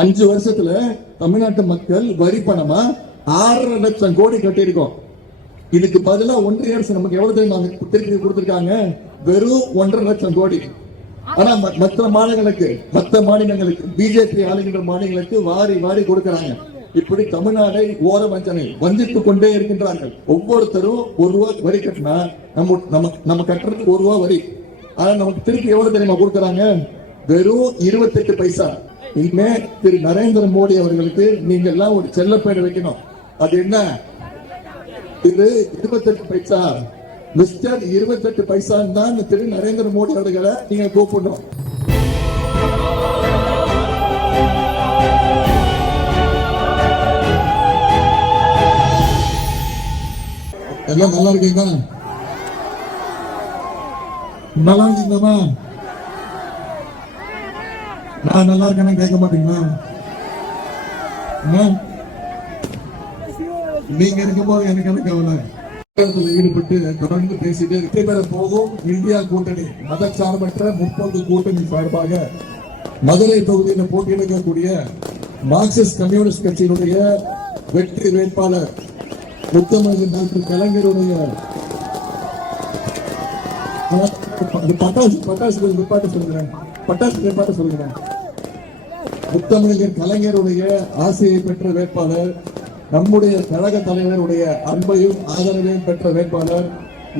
5 வருஷத்துல தமிழ்நாட்டு மக்கள் வரி பணமா 6.5 லட்சம் கோடி கட்டியிருக்கோம். இதுக்கு பதிலா ஒன்றிய அரசு நமக்கு எவ்வளவு தெரியுமா திருப்பி கொடுத்திருக்காங்க? வெறும் 1.5 லட்சம் கோடி. ஆனா மற்ற மாநிலங்களுக்கு பிஜேபி ஆளுகின்ற மாநிலங்களுக்கு வாரி வாரி கொடுக்கிறாங்க. இப்படி தமிழ்நாடை ஓர வஞ்சனை வஞ்சித்துக் கொண்டே இருக்கின்றார்கள். ஒவ்வொருத்தரும் 1 ரூபாய் வரி கட்டினா நம்ம கட்டுறதுக்கு 1 ரூபாய் வரி. ஆனா நமக்கு திருப்பி எவ்வளவு தெரியுமா கொடுக்கறாங்க? வெறும் 28 பைசா. இனிமே திரு நரேந்திர மோடி அவர்களுக்கு நீங்க எல்லாம் ஒரு செல்ல பேர் வைக்கணும். அது என்ன? இது 28 பைசா. மிஸ்டர் 28 பைசா தான் திரு நரேந்திர மோடி அவர்களை நீங்க கூப்பிடணும். எல்லாம் நல்லா இருக்கீங்களா? நல்லா இருக்கீங்களா? நான் நல்லா இருக்கேன்னு கேட்க மாட்டீங்களா? நீங்க இருக்கும்போது எனக்கு என்ன கவலை? ஈடுபட்டு தொடர்ந்து பேசிட்டு வெற்றி போகும் இந்தியா கூட்டணி மதச்சார்பற்ற 30 கூட்டணி சார்பாக மதுரை தொகுதியில் போட்டியிடக்கூடிய மார்க்சிஸ்ட் கம்யூனிஸ்ட் கட்சியினுடைய வெற்றி வேட்பாளர் முத்தமிழ் டாக்டர் கலைஞருடைய பட்டாசு சொல்லுங்க. முத்தமிழர் கலைஞருடைய ஆசையை பெற்ற வேட்பாளர், நம்முடைய கழக தலைவருடைய அன்பையும் ஆதரவையும் பெற்ற வேட்பாளர்,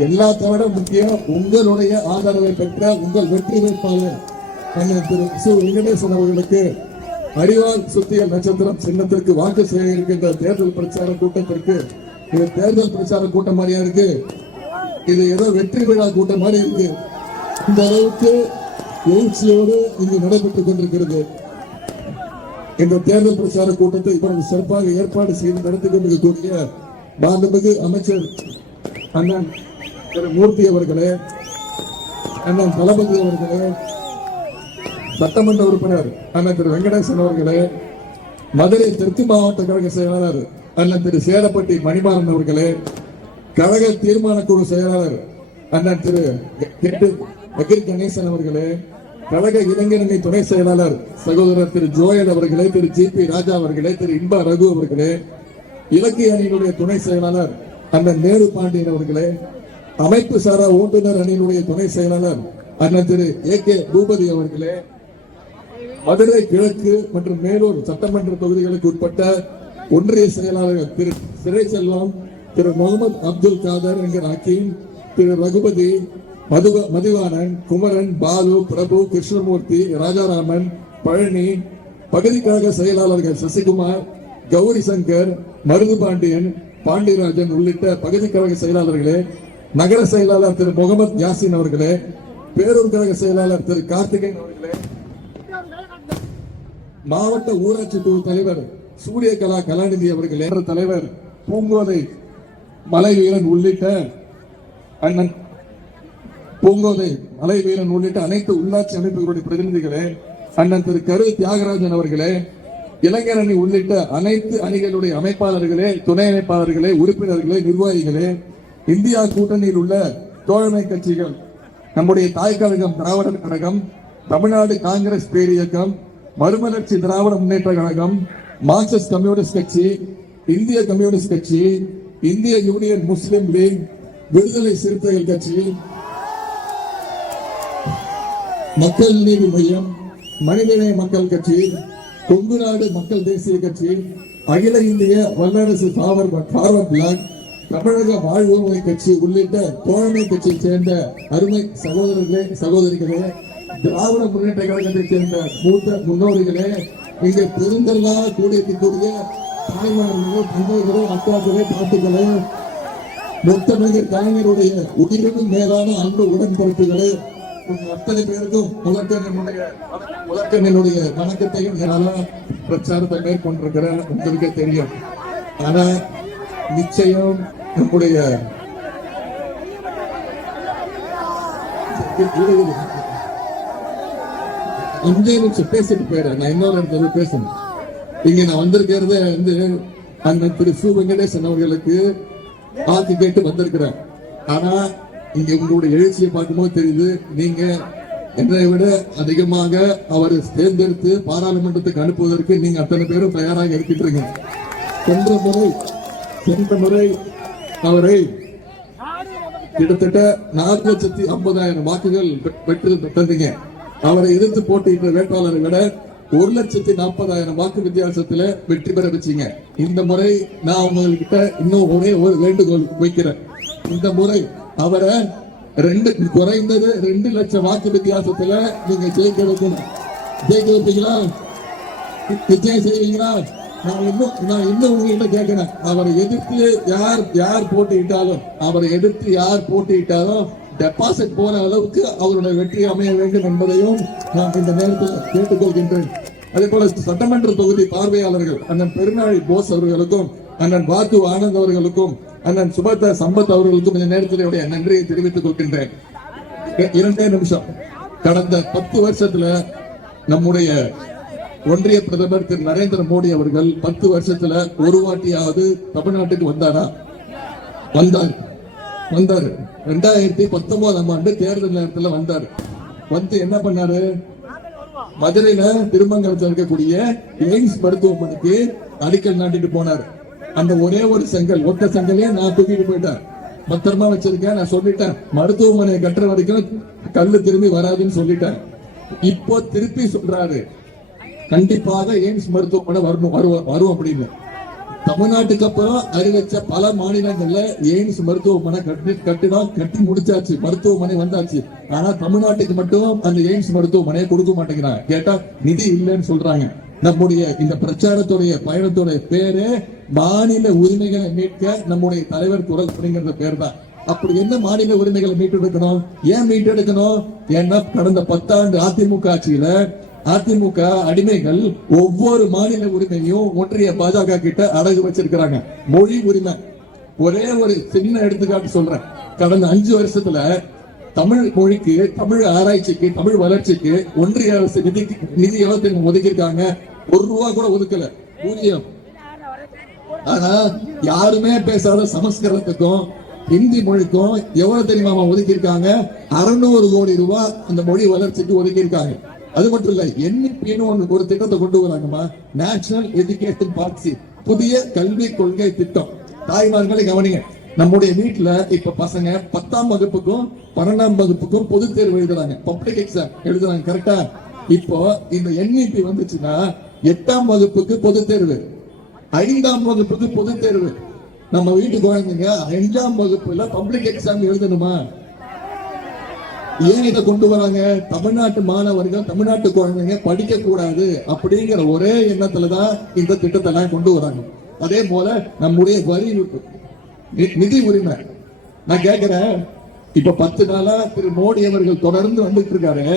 எல்லாத்த விட முக்கியம் உங்களுடைய ஆதரவை பெற்ற உங்கள் வெற்றி வேட்பாளர் திரு சு. வெங்கடேசன் அவர்களுக்கு அறிவால் சுத்திய நட்சத்திரம் சின்னத்திற்கு வாக்கு சேகரிக்கின்ற தேர்தல் பிரச்சார கூட்டத்திற்கு இது தேர்தல் பிரச்சார கூட்டம் மாதிரியா இருக்கு. இது ஏதோ வெற்றி விழா கூட்டம் மாதிரி இருக்கு. இந்த அளவுக்கு எழுச்சியோடு இங்கு நடைபெற்றுக் கொண்டிருக்கிறது. இந்த தேர்தல் பிரச்சார கூட்டத்தை இப்பொழுது சிறப்பாக ஏற்பாடு செய்து நடத்தி கொண்டிருக்கக்கூடிய மாண்புமிகு அமைச்சர் அண்ணன் திரு மூர்த்தி அவர்களே, அண்ணன் தளபதி அவர்களே, சட்டமன்ற உறுப்பினர் அண்ணன் திரு வெங்கடேசன் அவர்களே, மதுரை தெற்கு மாவட்ட கழக செயலாளர் அண்ணன் திரு சேலப்பட்டி மணிமாறன் அவர்களே, கழக தீர்மான குழு செயலாளர் அண்ணன் திரு பகீர் கணேசன் அவர்களே, கழக இளைஞரணி துணை செயலாளர் சகோதரர் திரு ஜோயல் அவர்களே, திரு ஜி.பி. ராஜா அவர்களே, திரு இன்பா ரகு அவர்களே, இலக்கிய அணியினுடைய துணை செயலாளர் அண்ணன் நேரு பாண்டியன் அவர்களே, அமைப்பு சாரா ஓட்டுநர் அணியினுடைய துணை செயலாளர் அண்ணன் திரு ஏ.கே. பூபதி அவர்களே, மதுரை கிழக்கு மற்றும் மேலூர் சட்டமன்ற தொகுதிகளுக்கு உட்பட்ட ஒன்றிய செயலாளர்கள் திரு சிறை செல்வம், திரு முகமது அப்துல் காதர் என்கிற ஹக்கீம், திரு ரகுபதி, மதிவானன், குமரன், பாலு, பிரபு, கிருஷ்ணமூர்த்தி, ராஜாராமன், பழனி, பகுதி கழக செயலாளர்கள் சசிகுமார், கௌரி சங்கர், மருது பாண்டியன், பாண்டியராஜன் உள்ளிட்ட பகுதி கழக செயலாளர்களே, நகர செயலாளர் திரு முகமது யாசின் அவர்களே, பேரூர் கழக செயலாளர் திரு கார்த்திகேயன் அவர்களே, மாவட்ட ஊராட்சி குழு தலைவர் சூரியகலா கலாநிதி அவர்களே, தலைவர் பூங்கோதை மலை வீரன் உள்ளிட்ட அண்ணன் பூங்கோதை மலை வீரன் உள்ளிட்ட அனைத்து உள்ளாட்சி அமைப்புகளுடைய பிரதிநிதிகளே, அண்ணன் திரு கரு தியாகராஜன் அவர்களே, இளைஞர் அணி உள்ளிட்ட அனைத்து அணிகளுடைய அமைப்பாளர்களே, துணை அமைப்பாளர்களே, உறுப்பினர்களே, நிர்வாகிகளே, இந்தியா கூட்டணியில் உள்ள தோழமை கட்சிகள், நம்முடைய தாய் கழகம் திராவிடர் கழகம், தமிழ்நாடு காங்கிரஸ் பேரியக்கம், மறுமலர்ச்சி திராவிட முன்னேற்ற கழகம், மார்க்சிஸ்ட் கம்யூனிஸ்ட் கட்சி, இந்திய கம்யூனிஸ்ட் கட்சி, இந்திய யூனியன் முஸ்லிம் லீக், விடுதலை சிறுத்தைகள் கட்சி, மக்கள் நீதி மையம், மனிதநேய மக்கள் கட்சி, கொங்கு நாடு மக்கள் தேசிய கட்சி, அகில இந்திய வல்லரசு ஃபார்வர்ட் பிளாக், தமிழக வாழ்வுரிமை கட்சி உள்ளிட்ட தோழமை கட்சியை சேர்ந்த அருமை சகோதரர்களே, சகோதரிகளே, திராவிட முன்னேற்ற கழகத்தை சேர்ந்த மூத்த முன்னோடிகளே, இங்கே பெருந்தெல்லாம் கூடியிருக்கக்கூடிய தாய்மார்களே, தந்தைகளே, அக்காக்களே, பாட்டுகளே, முத்தமிழர் கலைஞருடைய உயிரினும் மேலான அன்பு உடன்பிறப்புகளே, அத்தனை பேருக்கும் முதற்கண்ணினுடைய வணக்கத்தையும் பிரச்சாரத்தை மேற்கொண்டிருக்கிற உங்களுக்கு தெரியும். ஆனா நிச்சயம் நம்முடைய பேசிட்டு போயிடுறேன். நான் இன்னொரு இடத்துல பேசணும். இங்க நான் வந்திருக்கிறது வந்து அந்த திரு சு. வெங்கடேசன் அவர்களுக்கு ஆக்கு கேட்டு வந்திருக்கிறேன். ஆனா இங்க உங்களுடைய எழுச்சியை பார்க்கும்போது தெரியுது, நீங்க என்னை விட அதிகமாக அவர் தேர்ந்தெடுத்து பாராளுமன்றத்துக்கு அனுப்புவதற்கு நீங்க அத்தனை பேரும் தயாராக இருக்கின்றீங்க. சென்ற முறை அவரை கிட்டத்தட்ட 4,50,000 வாக்குகள் பெற்று தந்தீங்க. அவரை எதிர்த்து போட்டியிட்ட வேட்பாளரை விட 1,40,000 வாக்கு வித்தியாசத்துல வெற்றி பெற வச்சீங்க. இந்த முறை நான் உங்ககிட்ட இன்னும் ஒரே ஒரு வேண்டுகோள் வைக்கிறேன். இந்த முறை அவரை குறைந்தது 2 லட்சம் வாக்கு வித்தியாசத்துல நீங்க ஜெயிக்க வைக்கணும். ஜெயிக்க வைப்பீங்களா? நிச்சயம் செய்வீங்களா? நான் இன்னும் உங்ககிட்ட கேட்கிறேன். அவரை எதிர்த்து யார் போட்டியிட்டாலும் டெபாசிட் போன அளவுக்கு அவருடைய வெற்றி அமைய வேண்டும் என்பதையும் நான் இந்த நேரத்தில் கேட்டுக்கொள்கின்றேன். அதே போல சட்டமன்ற தொகுதி பார்வையாளர்கள் அண்ணன் பெருநாழி போஸ் அவர்களுக்கும் அண்ணன் வாக்கு ஆனந்த் அவர்களுக்கும் அண்ணன் சுபத்த சம்பத் அவர்களுக்கும் இந்த நேரத்தில் நன்றியை தெரிவித்துக் கொள்கின்றேன். 2 நிமிஷம். கடந்த 10 வருஷத்துல நம்முடைய ஒன்றிய பிரதமர் திரு நரேந்திர மோடி அவர்கள் 10 வருஷத்துல ஒரு வாட்டியாவது தமிழ்நாட்டுக்கு வந்தாரா? வந்தார். 2019 ஆண்டு தேர்தல் நேரத்தில் வந்தார். வந்து என்ன பண்ணாரு? மதுரையில திருமங்கலத்தில் இருக்கக்கூடிய எய்ம்ஸ் மருத்துவமனைக்கு அடிக்கல் நாட்டிட்டு போனார். அந்த ஒரே ஒரு செங்கல், ஒட்ட செங்கலே நான் தூக்கிட்டு போயிட்டேன், பத்திரமா வச்சிருக்கேன். நான் சொல்லிட்டேன், மருத்துவமனை கட்டுற வரைக்கும் கல்லு திரும்பி வராதுன்னு சொல்லிட்டேன். இப்போ திருப்பி சொல்றாரு, கண்டிப்பாக எய்ம்ஸ் மருத்துவமனை வரும் அப்படின்னு. தமிழ்நாட்டுக்கு அப்புறம் அறிவிச்ச பல மாநிலங்கள்ல எய்ம்ஸ் மருத்துவமனை கட்டி முடிச்சாச்சு, மருத்துவமனை வந்தாச்சு. ஆனா தமிழ்நாட்டுக்கு மட்டும் அந்த எய்ம்ஸ் மருத்துவமனையை கொடுக்க மாட்டேங்கிறாங்க. கேட்டா நிதி இல்லைன்னு சொல்றாங்க. நம்முடைய இந்த பிரச்சாரத்துடைய பயணத்துடைய பேரு மாநில உரிமைகளை மீட்க நம்முடைய தலைவர் குரல் அப்படிங்கிற பேர் தான். அப்படி என்ன மாநில உரிமைகளை மீட்டெடுக்கணும்? ஏன் மீட்டெடுக்கணும்? ஏன்னா கடந்த 10 ஆண்டு அதிமுக ஆட்சியில அதிமுக அடிமைகள் ஒவ்வொரு மாநில உரிமையும் ஒன்றிய பாஜக கிட்ட அடகு வச்சிருக்கிறாங்க. மொழி உரிமை ஒரே ஒரு சின்ன எடுத்துக்காட்டு சொல்றேன். கடந்த 5 வருஷத்துல தமிழ் மொழிக்கு, தமிழ் ஆராய்ச்சிக்கு, தமிழ் வளர்ச்சிக்கு ஒன்றிய அரசு நிதி எவ்வளவு ஒதுக்கியிருக்காங்க? 1 ரூபா கூட ஒதுக்கல, 0. ஆனா யாருமே பேசாத சமஸ்கிருதத்துக்கும் ஹிந்தி மொழிக்கும் எவ்வளவு தெரியுமா ஒதுக்கியிருக்காங்க? 600 கோடி ரூபாய் அந்த மொழி வளர்ச்சிக்கு ஒதுக்கியிருக்காங்க. அது மட்டும் இல்ல, NEP ஒரு திட்டத்தை கொண்டு வராங்கம்மா, நேஷனல் எஜுகேஷன் பாலிசி, புதிய கல்வி கொள்கை திட்டம். தாய்மார்களை கவனிங்க, நம்முடைய வீட்டுல இப்ப பசங்க 10ஆம் வகுப்புக்கும் 12ஆம் வகுப்புக்கும் பொது தேர்வு எழுதுறாங்க, பப்ளிக் எக்ஸாம் எழுதுறாங்க. கரெக்டா? இப்போ இந்த NEP வந்துச்சுன்னா 8ஆம் வகுப்புக்கு பொது தேர்வு, 5ஆம் வகுப்புக்கு பொது தேர்வு. நம்ம வீட்டு குழந்தைங்க 5ஆம் வகுப்புல பப்ளிக் எக்ஸாம் எழுதணுமா? ஏன் இதை கொண்டு வராங்க? தமிழ்நாட்டு மாணவர்கள், தமிழ்நாட்டு குழந்தைங்க படிக்க கூடாது அப்படிங்கிற ஒரே எண்ணத்துலதான் இந்த திட்டத்தை எல்லாம் கொண்டு வராங்க. அதே போல நம்முடைய வரி நிதி உரிமை. நான் கேட்கிறேன், இப்ப 10 நாளா திரு மோடி அவர்கள் தொடர்ந்து வந்துட்டு இருக்காரு.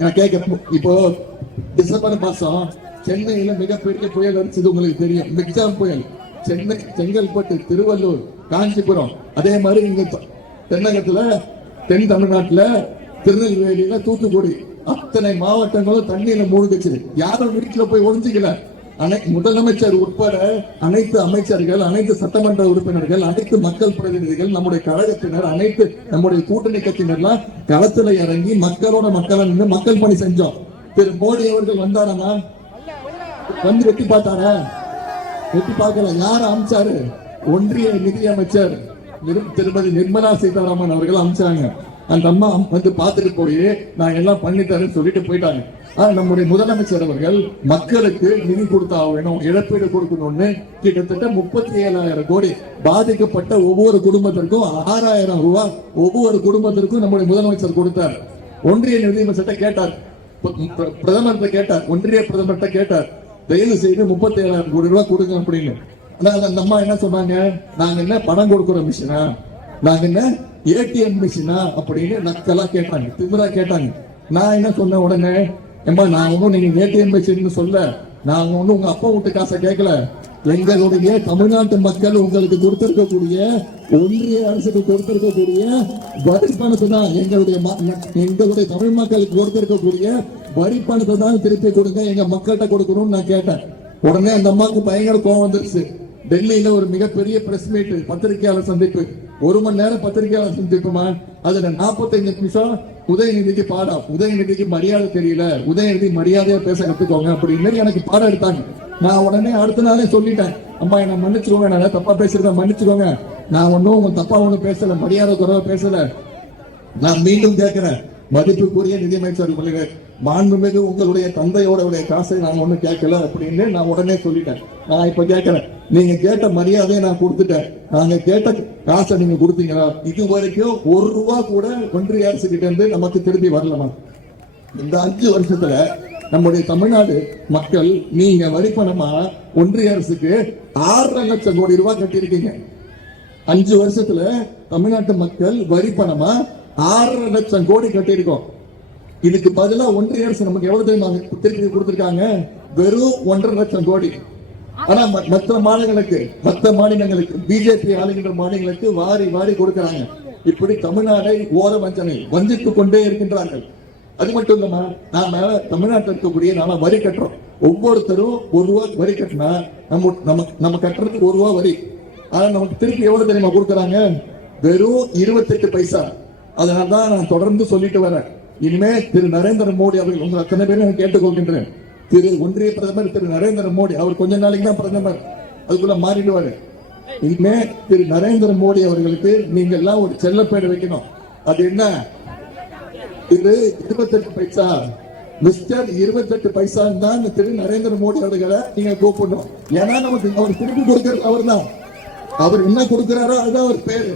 நான் கேட்கிறேன், இப்போ டிசம்பர் மாசம் சென்னையில மிகப்பெரிய புயல் அடிச்சது உங்களுக்கு தெரியும், மிக்ஜாம் புயல். சென்னை, செங்கல்பட்டு, திருவள்ளூர், காஞ்சிபுரம், அதே மாதிரி இங்க தென்னகத்துல, தென் தமிழ்நாட்டுல திருநெல்வேலியில, தூத்துக்குடி, அத்தனை மாவட்டங்களும் தண்ணீர்ல மூழ்கிச்சு. யாரும் வீட்டுல போய் ஒழிஞ்சுக்கல. முதலமைச்சர் உட்பட அனைத்து அமைச்சர்கள், அனைத்து சட்டமன்ற உறுப்பினர்கள், அனைத்து மக்கள் பிரதிநிதிகள், நம்முடைய கழகத்தினர், அனைத்து நம்முடைய கூட்டணி கட்சியினர்லாம் களத்துல இறங்கி மக்களோட மக்களா நின்று மக்கள் பணி செஞ்சோம். திரு மோடி அவர்கள் வந்தாரமா? வந்து வெட்டி பார்த்தாரா? வெட்டி பார்க்கல. யார் அமிச்சாரு? ஒன்றிய நிதி அமைச்சர் திருமதி நிர்மலா சீதாராமன் அவர்கள் அமிச்சாங்க. அந்த அம்மா வந்து பார்த்துட்டு போய் நான் எல்லாம் பண்ணித்தரேன்னு சொல்லிட்டு போயிட்டாங்க. நம்முடைய முதலமைச்சர் அவர்கள் மக்களுக்கு நிதி கொடுத்தா வேணும், இழப்பீடு கொடுக்கணும்னு கிட்டத்தட்ட 37,000 கோடி பாதிக்கப்பட்ட ஒவ்வொரு குடும்பத்திற்கும் 6,000 ரூபாய் ஒவ்வொரு குடும்பத்திற்கும் நம்முடைய முதலமைச்சர் கொடுத்தார். ஒன்றிய நிதியமைச்சர்கிட்ட கேட்டார், பிரதமர்கிட்ட கேட்டார், ஒன்றிய பிரதமர்கிட்ட கேட்டார், தயவு செய்து 37,000 கோடி ரூபாய் கொடுங்க அப்படின்னு. அந்த அம்மா என்ன சொன்னாங்க? நாங்க என்ன பணம் கொடுக்கிற மிஷினா, நாங்க என்ன ATM மிஷினா அப்படின்னு நக்கலா கேட்டாங்க, திமிரா கேட்டாங்க. நான் என்ன சொன்ன உடனே, ஏமா நான் ஒன்னும் நீங்க ATM மிஷின் சொல்ல, நாங்க ஒன்னும் உங்க அப்பா வீட்டு காசை கேட்கல, எங்களுடைய தமிழ்நாட்டு மக்கள் உங்களுக்கு கொடுத்திருக்கக்கூடிய, ஒன்றிய அரசுக்கு கொடுத்திருக்கக்கூடிய வரி பணத்தை தான், எங்களுடைய தமிழ் மக்களுக்கு கொடுத்திருக்கக்கூடிய வரி பணத்தை தான் திருப்பி கொடுங்க, எங்க மக்கள்கிட்ட கொடுக்கணும்னு நான் கேட்டேன். உடனே அந்த அம்மாவுக்கு பயங்கர கோவம் வந்துருச்சு. டெல்லியில ஒரு மிகப்பெரிய பிரஸ் மீட், பத்திரிகையாளர் சந்திப்பு, 1 மணி நேரம் பத்திரிகையாளர் சந்திப்புமா. அதுல 45 நிமிஷம் உதயநிதிக்கு பாடம், உதயநிதிக்கு மரியாதை தெரியல, உதயநிதி மரியாதையா பேச கத்துக்கோங்க அப்படின்னு எனக்கு பாடம் எடுத்தாங்க. நான் உடனே அடுத்த நாளே சொல்லிட்டேன், அம்மா என்ன மன்னிச்சுக்கோங்க, நான் தப்பா பேசுறத மன்னிச்சுக்கோங்க, நான் ஒன்னும் தப்பா ஒண்ணும் பேசல, மரியாதை குறைவா பேசல. நான் மீண்டும் கேட்கிறேன், மதிப்புக்குரிய நிதியமைச்சர் மாண்புமிகு உங்களுடைய தந்தையோட காசை நான் ஒண்ணும் கேட்கல அப்படின்னு நான் உடனே சொல்லிட்டேன். நான் இப்ப கேட்கிறேன், நீங்க கேட்ட மரியாதையை நான் கொடுத்துட்டேன், நாங்க கேட்ட காசை நீங்க கொடுத்தீங்களா? இது வரைக்கும் 1 ரூபா கூட ஒன்றிய அரசு கிட்ட இருந்து நமக்கு திரும்பி வரலமா? இந்த 5 வருஷத்துல நம்முடைய தமிழ்நாடு மக்கள் நீங்க வரி பணமா ஒன்றிய அரசுக்கு 6.5 லட்சம் கோடி ரூபாய் கட்டியிருக்கீங்க. 5 வருஷத்துல தமிழ்நாட்டு மக்கள் வரி பணமா 6.5 லட்சம் கோடி கட்டியிருக்கோம். இதுக்கு பதிலா ஒன்றிய அரசு நமக்கு எவ்வளவு தெரியுமா திருப்பி கொடுத்திருக்காங்க? வெறும் 1.5 லட்சம் கோடி. ஆனா மற்ற மாநிலங்களுக்கு பிஜேபி ஆளுகின்ற மாநிலங்களுக்கு வாரி வாரி கொடுக்கிறாங்க. இப்படி தமிழ்நாடை ஓர வஞ்சித்துக் கொண்டே இருக்கின்றார்கள். அது மட்டும் இல்லாம நாம தமிழ்நாட்டில் இருக்கக்கூடிய நாம வரி கட்டுறோம். ஒவ்வொருத்தரும் 1 ரூபா வரி கட்டினா நம்ம கட்டுறதுக்கு 1 ரூபா வரி. ஆனா நமக்கு திருப்பி எவ்வளவு தெரியுமா கொடுக்கறாங்க? வெறும் 28 பைசா. அதனாலதான் நான் தொடர்ந்து சொல்லிட்டு வரேன், இனிமே திரு நரேந்திர மோடி அவர்கள், உங்க அத்தனை பேரும் கேட்டுக்கொள்கின்றேன், திரு ஒன்றிய பிரதமர் திரு நரேந்திர மோடி அவர் கொஞ்ச நாளைக்கு தான் பிரதமர், அதுக்குள்ள மாறிடுவாரு. இனிமே திரு நரேந்திர மோடி அவர்களுக்கு நீங்க எல்லாம் ஒரு செல்ல பேர் வைக்கணும். அது என்ன? இது 28 பைசா, மிஸ்டர் 28 பைசா தான் திரு நரேந்திர மோடி அவர்களை நீங்க கூப்பிடணும். ஏன்னா நமக்கு அவர் திருப்பி கொடுக்கிறது அவர் தான். அவர் என்ன கொடுக்கிறாரோ அதுதான் அவர் பேரு.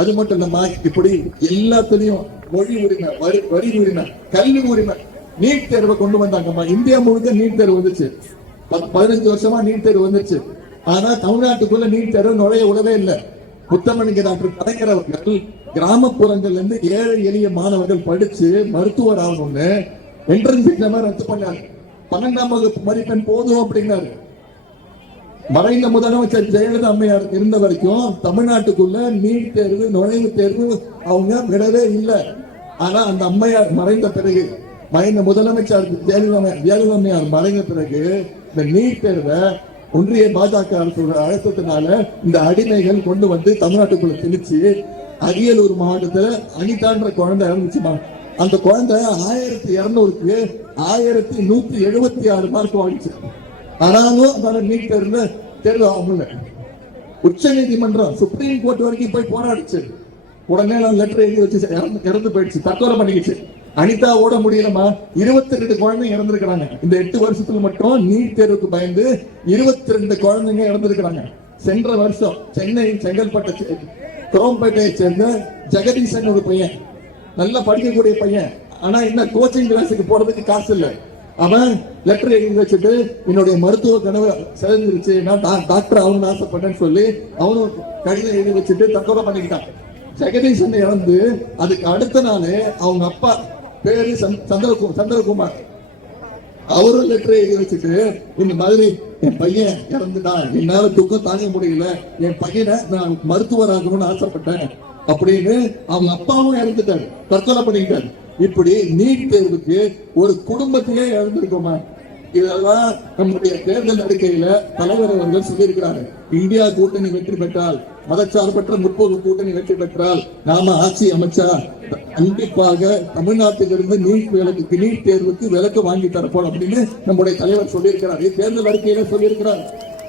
அது மட்டும் இல்லம்மா, இப்படி எல்லாத்துலயும் மொழி உரிமை, வரி உரிமை, கல்வி உரிமை, நீட் தேர்வை கொண்டு வந்தாங்கம்மா. இந்தியா முழுக்க நீட் தேர்வு வந்துச்சு, 15 வருஷமா நீட் தேர்வு வந்துச்சு. ஆனா தமிழ்நாட்டுக்குள்ள நீட் தேர்வு நுழைய விடவே இல்லை. முத்தமிழ் டாக்டர் கலைஞர் அவர்கள் கிராமப்புறங்கள்ல இருந்து ஏழை எளிய மாணவர்கள் படிச்சு மருத்துவர் ஆகணும்னு என்ட்ரன்ஸ் எக்ஸாம் ரத்து பண்ணாரு. 12ஆம் வகுப்பு மதிப்பெண் போதும் அப்படின்னாரு. மறைந்த முதலமைச்சர் ஜெயலலிதா அம்மையார் இருந்த வரைக்கும் தமிழ்நாட்டுக்குள்ள நீட் தேர்வு, நுழைவு தேர்வு அவங்க விடவே இல்லை. ஆனா அந்த அம்மையார் மறைந்த பிறகு, முதலமைச்சர் ஜெயலலிதா அம்மையார் மறைந்த பிறகு இந்த நீட் தேர்வை ஒன்றிய பாஜக அரசோட அழுத்தத்தினால இந்த அடிமைகள் கொண்டு வந்து தமிழ்நாட்டுக்குள்ள திணிச்சு, அரியலூர் மாவட்டத்துல அனிதான்ற குழந்தை இறந்துச்சுமா. அந்த குழந்தை 1200க்கு 1176 மார்க் வாங்கிச்சு. ஆனாலும் அதனால நீட் தேர்வு ஆகல. உச்ச நீதிமன்றம் சுப்ரீம் கோர்ட் வரைக்கும் போய் போராடிச்சு. உடனே லெட்டர் எழுதி வச்சு இறந்து போயிடுச்சு, தற்கொலை பண்ணிக்கிச்சு. அனிதா ஓட முடியலமா, 22 குழந்தைங்க இறந்திருக்கிறாங்க. இந்த 8 வருஷத்துல மட்டும் நீட் தேர்வுக்கு பயந்து 22 குழந்தைங்க இறந்திருக்கிறாங்க. சென்ற வருஷம் சென்னை செங்கல்பட்டு குரோம்பேட்டையை சேர்ந்த ஜெகதீசன் ஒரு பையன், நல்லா படிக்கக்கூடிய பையன், ஆனா இன்னும் கோச்சிங் கிளாஸுக்கு போறதுக்கு காசு இல்லை. அவன் லெட்டர் எழுதி வச்சுட்டு என்னுடைய மருத்துவ கனவு சேர்ந்துருச்சு, நான் டாக்டர் ஆகணும்னு ஆசைப்பட்டேன்னு சொல்லி அவனும் கடிதம் எழுதி வச்சுட்டு தற்கொலை பண்ணிக்கிட்டான். ஜெகதீசன் இறந்து அதுக்கு அடுத்த நாள் அவங்க அப்பா பேரு சந்திரகுமார், அவரும் லெட்டர் எழுதி வச்சுட்டு இந்த மாதிரி என் பையன் இறந்துட்டான், என்னால துக்கம் தாங்க முடியல, என் பையனை நான் மருத்துவர் ஆகணும்னு ஆசைப்பட்டேன் அப்படின்னு அவங்க அப்பாவும் இறந்துட்டாரு, தற்கொலை பண்ணிக்கிட்டாரு. இப்படி நீட் தேர்வுக்கு ஒரு குடும்பத்திலே இழந்திருக்கோமா? இதெல்லாம் நம்முடைய தேர்தல் அறிக்கையில தலைவர் அவர்கள் சொல்லியிருக்கிறாங்க. இந்தியா கூட்டணி வெற்றி பெற்றால், மதச்சார்பற்ற முற்போக்கு கூட்டணி வெற்றி பெற்றால், நாம ஆட்சி அமைச்சா கண்டிப்பாக தமிழ்நாட்டிலிருந்து நீட் தேர்வுக்கு விலக்கு வாங்கி தரப்போம் அப்படின்னு நம்முடைய தலைவர் சொல்லியிருக்கிறார். தேர்தல் அறிக்கையில சொல்லியிருக்கிறார்.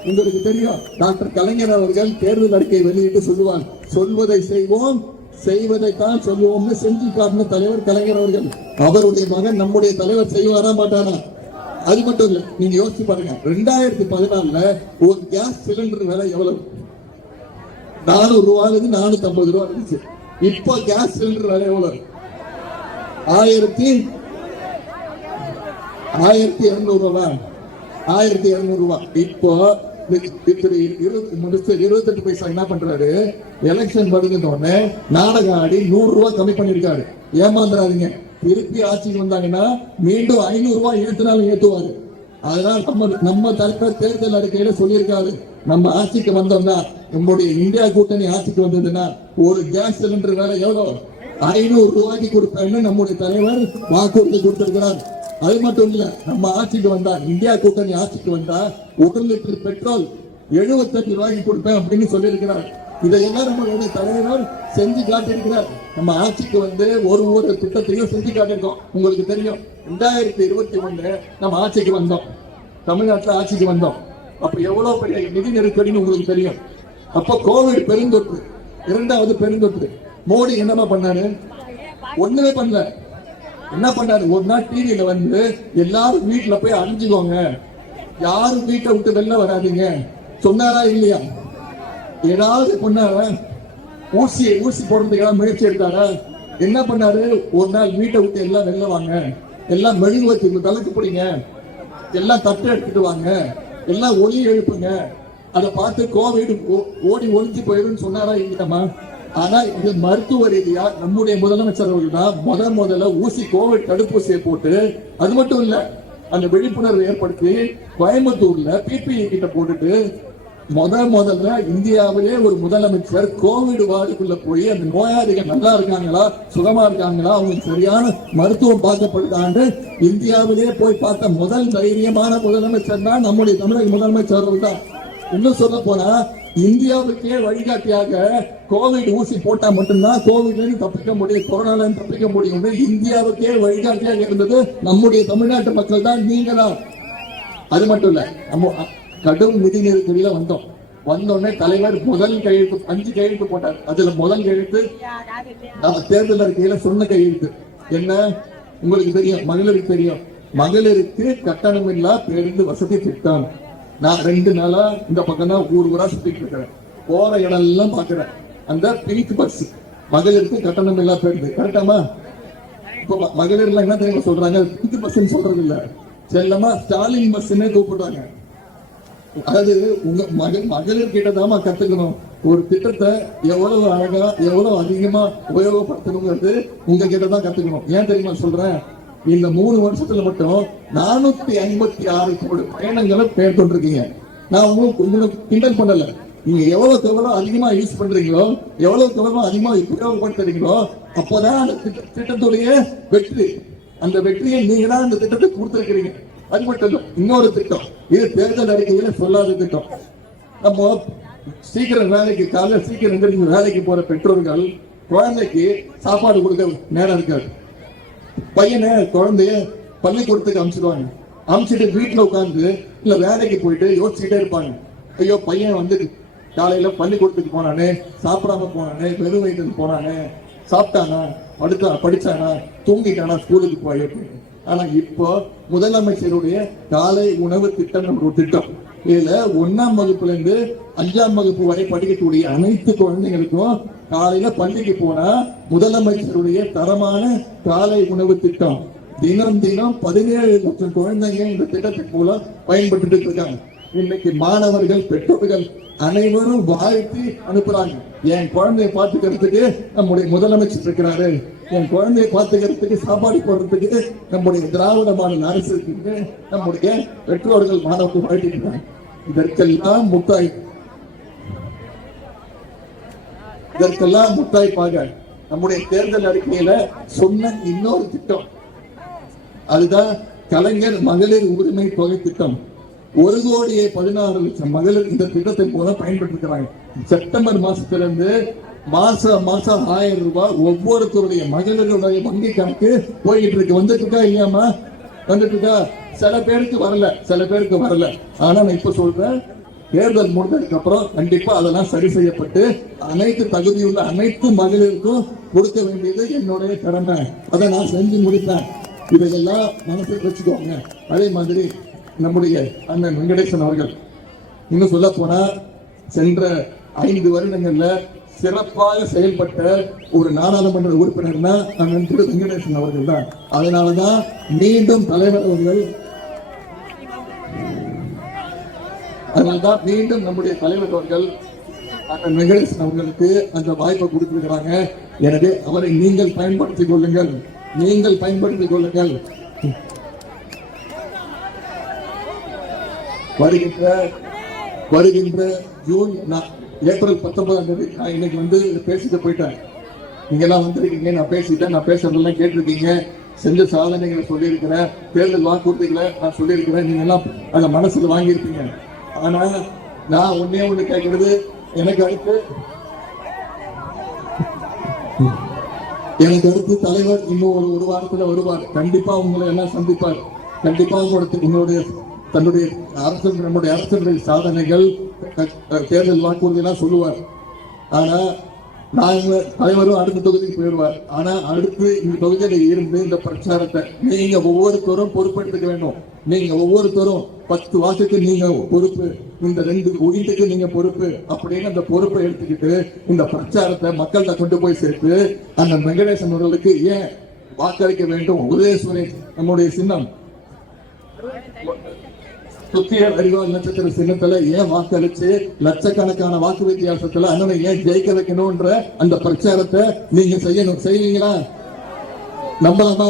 உங்களுக்கு தெரியும், டாக்டர் கலைஞர் அவர்கள் தேர்தல் அறிக்கை வெளியிட்டு சொல்லுவார், சொல்வதை செய்வோம், செய்வதைத்தான் சொல்லுவோம்னு செஞ்சு காட்டின தலைவர் கலைஞர் அவர்கள். அவருடைய மகன் நம்முடைய தலைவர் செய்வாரா மாட்டாரா? அது மட்டும் இல்ல, நீங்க யோசிச்சு பாருங்க, 2014 ஒரு கேஸ் சிலிண்டர் விலை எவ்வளவு? 400 ரூபாயிலிருந்து 450 ரூபாய் இருந்துச்சு. இப்போ கேஸ் சிலிண்டர் விலை எவ்வளவு? 1200 ரூபாய், 1200 ரூபாய். இப்போ 28 பைசா என்ன பண்றாரு, எலெக்ஷன் வருதுன்னு நாடகம் ஆடி 100 ரூபாய் கம்மி பண்ணிருக்காரு. ஏமாந்துறாதீங்க, திருப்பி ஆட்சிக்கு வந்தாங்கன்னா மீண்டும் 500 ரூபாய் ஏற்றினாலும் ஏற்றுவாரு. அதனால நம்ம தலைவர் தேர்தல் அறிக்கையில சொல்லியிருக்காரு, நம்ம ஆட்சிக்கு வந்தோம்னா, நம்முடைய இந்தியா கூட்டணி ஆட்சிக்கு வந்ததுன்னா ஒரு கேஸ் சிலிண்டர் வேலை எவ்வளவு? 500 ரூபாய்க்கு கொடுப்பேன்னு நம்முடைய தலைவர் வாக்குறுதி கொடுத்திருக்கிறார். அது மட்டும் இல்ல, நம்ம ஆட்சிக்கு வந்தா, இந்தியா கூட்டணி ஆட்சிக்கு வந்தா 1 லிட்டர் பெட்ரோல் 78 ரூபாய்க்கு கொடுப்பேன் அப்படின்னு சொல்லியிருக்கிறார். இதையெல்லாம் நம்மளுடைய தலைவர் செஞ்சு காட்டியிருக்கிறார். நம்ம ஆட்சிக்கு வந்து ஒரு திட்டத்தையும் செஞ்சு காட்டியிருக்கோம். உங்களுக்கு தெரியும் 2021 நம்ம ஆட்சிக்கு வந்தோம், தமிழ்நாட்டில் ஆட்சிக்கு வந்தோம். அப்ப எவ்வளவு பெரிய நிதி நெருக்கடின்னு உங்களுக்கு தெரியும். அப்ப கோவிட் பெருந்தொற்று, இரண்டாவது பெருந்தொற்று. மோடி என்னமா பண்ணாரு? ஒண்ணுமே பண்ணல. என்ன பண்ணாரு? ஒரு நாள் டிவியில வந்து எல்லாரும் வீட்டுல போய் அணிஞ்சுக்கோங்க, யாரும் வீட்டை விட்டு வெளில வராதீங்க சொன்னாரா இல்லையா? ஏதாவது பண்ணாரா? ஊசி போடுறதுக்காக முயற்சி எடுத்தாரா? என்ன பண்ணாரு? ஒரு நாள் வீட்டை விட்டு எல்லாம் வெளில வாங்க, எல்லாம் மெழுகு வச்சு தலைக்கு பிடிங்க, எல்லாம் தட்டு எடுத்துட்டு வாங்க, எல்லாம் ஒலி எழுப்புங்க, அதை பார்த்து கோவிட் ஓடி ஒழிஞ்சு போயிடும் சொன்னாரா இல்லையாமா? ஆனா இது மருத்துவ ரீதியா நம்முடைய முதலமைச்சர் அவர்கள் தான் முதல்ல ஊசி கோவிட் தடுப்பூசியை போட்டு, அது மட்டும் இல்ல, அந்த விழிப்புணர்வு ஏற்படுத்தி கோயம்புத்தூர்ல பிபிஇ கிட்ட போட்டுட்டு முதல்ல இந்தியாவிலே ஒரு முதலமைச்சர் கோவிட் வார்டுக்குள்ள போய் அந்த நோயாளிகள் நல்லா இருக்காங்களா, சுகமா இருக்காங்களா, அவங்களுக்கு சரியான மருத்துவம் பார்க்கப்படுதான்னு இந்தியாவிலே போய் பார்த்த முதல் தைரியமான முதலமைச்சர் தான் நம்முடைய தமிழக முதலமைச்சர் தான். இன்னும் சொல்ல போனா இந்தியாவுக்கே வழிகாட்டியாக கோவிட் ஊசி போட்டா மட்டும்தான் கோவிட்ல இருந்து தப்பிக்க முடியும், கொரோனால இருந்து தப்பிக்க முடியும். இந்தியாவுக்கே வழிகாட்டியாக இருந்தது நம்முடைய தமிழ்நாட்டு மக்கள் தான், நீங்க தான். அது மட்டும் இல்ல, நம்ம கடும் நிதி நெருக்கடியில வந்தோடனே தலைவர் முதல் கையெழுத்து 5 கையெழுத்து போட்டார். அதுல முதல் கையெழுத்து நம்ம தேர்தல் அறிக்கையில சொன்ன கையெழுத்து என்ன உங்களுக்கு தெரியும்? மகளிருக்கு தெரியும். மகளிருக்கு கட்டணமில்லா பேருந்து வசதி திட்டம். நான் 2 நாளா இந்த பக்கம் தான் ஊரா சுத்திட்டு இருக்கிறேன். போற இடம் எல்லாம் பாக்குறேன். அந்த பிங்க் பஸ் மகளிருக்கு கட்டணம் இல்லா பேருந்து. கரெக்டாமா? இப்ப மகளிர் எல்லாம் என்ன தெரியுமா சொல்றாங்க? பிங்க் பஸ் சொல்றது இல்ல, செல்லமா ஸ்டாலின் பஸ் கூப்பிடுறாங்க. அதாவது உங்க மகளிர் கிட்டதாமா கத்துக்கணும். ஒரு திட்டத்தை எவ்வளவு அழகா எவ்வளவு அதிகமா உபயோகப்படுத்தணுங்கிறது உங்க கிட்டதான் கத்துக்கணும். ஏன் தெரியுமா சொல்றேன்? இந்த 3 வருஷத்துல மட்டும் 456 கோடி பயணங்களை மேற்கொண்டிருக்கீங்க. நான் உங்களுக்கு கிண்டல் பண்ணல. நீங்க எவ்வளவு அதிகமா யூஸ் பண்றீங்களோ, எவ்வளவு அதிகமா உபயோகப்படுத்துறீங்களோ, அப்பதான் அந்த திட்டத்துடைய வெற்றி. அந்த வெற்றியை நீங்க தான் அந்த திட்டத்தை கொடுத்திருக்கிறீங்க. அது மட்டும் இல்ல, இன்னொரு திட்டம், இது தேர்தல் அறிக்கையில சொல்லாத திட்டம். நம்ம சீக்கிரம் வேலைக்கு காலையில சீக்கிரம் வேலைக்கு போற பெற்றோர்கள் குழந்தைக்கு சாப்பாடு கொடுக்க நேரம் இருக்காது. பையனை குழந்தைய பள்ளிக்கூடத்துக்கு அனுப்பிச்சிடுவாங்க. அனுப்பிச்சிட்டு வீட்டுல உட்காந்து இல்ல வேலைக்கு போயிட்டு யோசிச்சுட்டே இருப்பாங்க. ஐயோ பையன் வந்து காலையில பள்ளிக்கூடத்துக்கு போனானே, சாப்பிடாம போனானே, வெறும் வயிற்றுக்கு போனானே, சாப்பிட்டானா, படிச்சானா, தூங்கிட்டானா ஸ்கூலுக்கு போய். ஆனா இப்போ முதலமைச்சருடைய காலை உணவு திட்டம் ஒரு திட்டம். இதுல 1ஆம் வகுப்புல இருந்து 5ஆம் வகுப்பு வரை படிக்கக்கூடிய அனைத்து குழந்தைங்களுக்கும் காலையில பள்ளிக்கு போனா முதலமைச்சருடைய தரமான காலை உணவு திட்டம். தினம் 17 லட்சம் குழந்தைங்க இந்த திட்டத்தின் மூலம் பயன்பட்டு இருக்காங்க. இன்னைக்கு மாணவர்கள், பெற்றோர்கள் அனைவரும் வாழ்த்தி அனுப்புறாங்க. என் குழந்தைய பார்த்துக்கிறதுக்கு நம்முடைய முதலமைச்சர் இருக்கிறாரு, என் குழந்தைய பார்த்துக்கிறதுக்கு சாப்பாடு போடுறதுக்கு நம்முடைய திராவிட மாடல் அரசு இருக்கு, நம்முடைய பெற்றோர்கள் மாணவர்கள் வாழ்த்திக்கிறாங்க. இதற்கெல்லாம் முத்தாய்ப்பாக நம்முடைய தேர்தல் அறிக்கையில சொன்ன இன்னொரு திட்டம், அதுதான் கலைஞர் மகளிர் உரிமை தொகை திட்டம். 1,16,00,000 மகளிர் இந்த திட்டத்தை போல பயன்பட்டு இருக்கிறாங்க. செப்டம்பர் மாசத்திலிருந்து மாசம் 1000 ரூபாய் ஒவ்வொருத்தருடைய மகளிருடைய வங்கி கணக்கு போயிட்டு இருக்கு. வந்துட்டு இருக்கா இல்லையாமா? வந்துட்டு இருக்கா? சில பேருக்கு வரல. ஆனா நான் இப்ப சொல்றேன், தேர்தல் முடிஞ்சதுக்கு அப்புறம் கண்டிப்பா அதெல்லாம் சரி செய்யப்பட்டு அனைத்து தகுதியுள்ள அனைத்து மகளிருக்கும் கொடுக்க வேண்டியது என்னுடைய கடமை. அதை நான் செஞ்சு முடிப்பேன். இதையெல்லாம் மனசில் வச்சுக்கோங்க. அதே மாதிரி நம்முடைய அண்ணன் வெங்கடேசன் அவர்கள், இன்னும் சொல்ல போனா சென்ற 5 வருடங்கள்ல சிறப்பாக செயல்பட்ட ஒரு நாடாளுமன்ற உறுப்பினர்னா அண்ணன் திரு வெங்கடேசன் அவர்கள் தான். அதனாலதான் மீண்டும் தலைவர் அவர்கள், அதனால்தான் மீண்டும் நம்முடைய தலைவர் அவர்கள் அண்ணன் வெங்கடேசன் அவர்களுக்கு அந்த வாய்ப்பை கொடுத்திருக்கிறாங்க. எனவே அவரை நீங்கள் பயன்படுத்திக் கொள்ளுங்கள். வருகின்ற ஏப்ரல் 19ஆம் தேதி நான் இன்னைக்கு வந்து பேசிட்டு போயிட்டேன். நீங்க எல்லாம் வந்திருக்கீங்க, நான் பேசிட்டேன், நான் பேசுறதெல்லாம் கேட்டிருக்கீங்க, செஞ்ச சாதனைகளை சொல்லியிருக்கிறேன், தேர்தல் வாக்குறுதிகளை நான் சொல்லியிருக்கிறேன், நீங்க எல்லாம் அதை மனசுல வாங்கியிருப்பீங்க. ஆனா நான் ஒண்ணு கேட்கறது, எனக்கு அடுத்து எனக்கு அடுத்து தலைவர் இன்னும் ஒரு வாரத்துல வருவார். கண்டிப்பா உங்களை எல்லாம் சந்திப்பார். கண்டிப்பா உங்களுடைய தன்னுடைய அரசு, நம்முடைய அரசுடைய சாதனைகள், தேர்தல் வாக்குறுதி எல்லாம் சொல்லுவார். ஆனா தலைவரும் அடுத்த தொகுதிக்கு போயிடுவார். ஆனா அடுத்து இந்த தொகுதியில இருந்து இந்த பிரச்சாரத்தை நீங்க ஒவ்வொருத்தரும் பொறுப்பெடுத்துக்க வேண்டும். நீங்க ஒவ்வொருத்தரும் 10 வாக்குக்கு நீங்க பொறுப்பு, இந்த 2 வீட்டுக்கு நீங்க பொறுப்பு அப்படின்னு அந்த பொறுப்பை எடுத்துக்கிட்டு இந்த பிரச்சாரத்தை மக்கள்கிட்ட கொண்டு போய் சேர்த்து அந்த வெங்கடேசன் அவர்களுக்கு ஏன் வாக்களிக்க வேண்டும். உதயசூரியன் நம்முடைய சின்னம், சுத்திய அறிவால் நட்சத்திர சின்னத்துல ஏன் வாக்களிச்சு லட்சக்கணக்கான வாக்கு வித்தியாசத்துல அண்ணனை ஏன் ஜெயிக்க வைக்கணும்ன்ற அந்த பிரச்சாரத்தை நீங்க செய்வீங்களா? நம்பலாமா?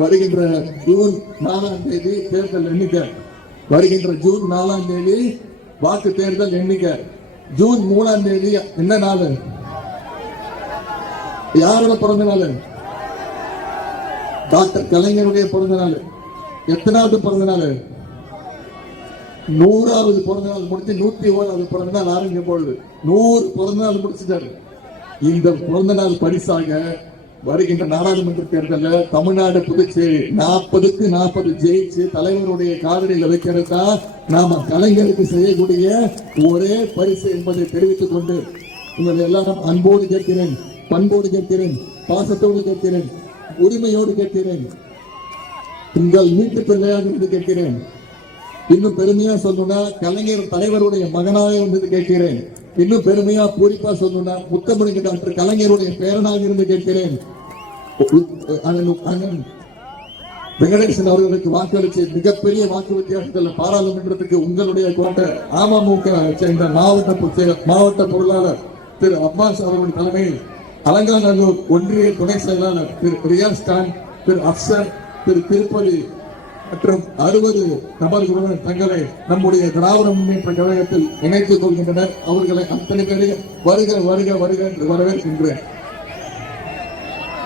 வருகின்ற ஜூன் 4ஆம் தேதி தேர்தல் எண்ணிக்கை. வருகின்ற ஜூன் 4ஆம் தேதி வாக்கு தேர்தல் எண்ணிக்கை. ஜூன் 3ஆம் தேதி என்ன நாள்? யாரோட பிறந்த நாள்? டாக்டர் கலைஞருடைய பிறந்த நாள். எத்தனாவது பிறந்த நாள்? 100வது பிறந்த நாள் முடிச்சு 101வது பிறந்த நாள் ஆரம்பிக்கும் பொழுது 100 பிறந்த நாள் முடிச்சுட்டாரு. இந்த பிறந்த நாள் பரிசாக வருகின்ற நாடாளுமன்ற தேர்தலில் தமிழ்நாடு, புதுச்சேரி 40க்கு 40 ஜெயிச்சு தலைவருடைய காலடியில் வைக்கிறது தான் நாம கலைஞருக்கு செய்யக்கூடிய ஒரே பரிசு என்பதை தெரிவித்துக் கொண்டு உங்களை எல்லாரும் அன்போடு கேட்கிறேன், பண்போடு கேட்கிறேன், பாசத்தோடு கேட்கிறேன், உரிமையோடு கேட்கிறேன், உங்கள் வீட்டு பிள்ளையாக இருந்து கேட்கிறேன். இன்னும் பெருமையா சொல்லணும்னா கலைஞர் தலைவருடைய மகனாக இருந்தது கேட்கிறேன். இன்னும் பெருமையா பூரிப்பா சொல்லணும்னா முத்தமிழ் டாக்டர் கலைஞருடைய பேரனாக இருந்து கேட்கிறேன். வெங்கடேசன் அவர்களுக்கு வாக்களிச்சு மிகப்பெரிய வாக்கு வித்தியாசத்தில் பாராளுமன்றத்துக்கு உங்களுடைய கோட்டை அமமுக சேர்ந்த மாவட்ட பொருளாளர் திரு அப்பாஸ் அவர்களின் தலைமையில் அலங்காநல்லூர் ஒன்றிய துணை செயலாளர் திரு ரியாஸ் கான், திரு அப்சர், திரு திருப்பதி மற்றும் 60 நபர்களுடன் தங்களை நம்முடைய திராவிட முன்னேற்ற கழகத்தில் இணைத்துக் கொள்கின்றனர். அவர்களை அத்தனை பேரையும் வருக வருக வருக என்று வரவேற்கின்றேன்.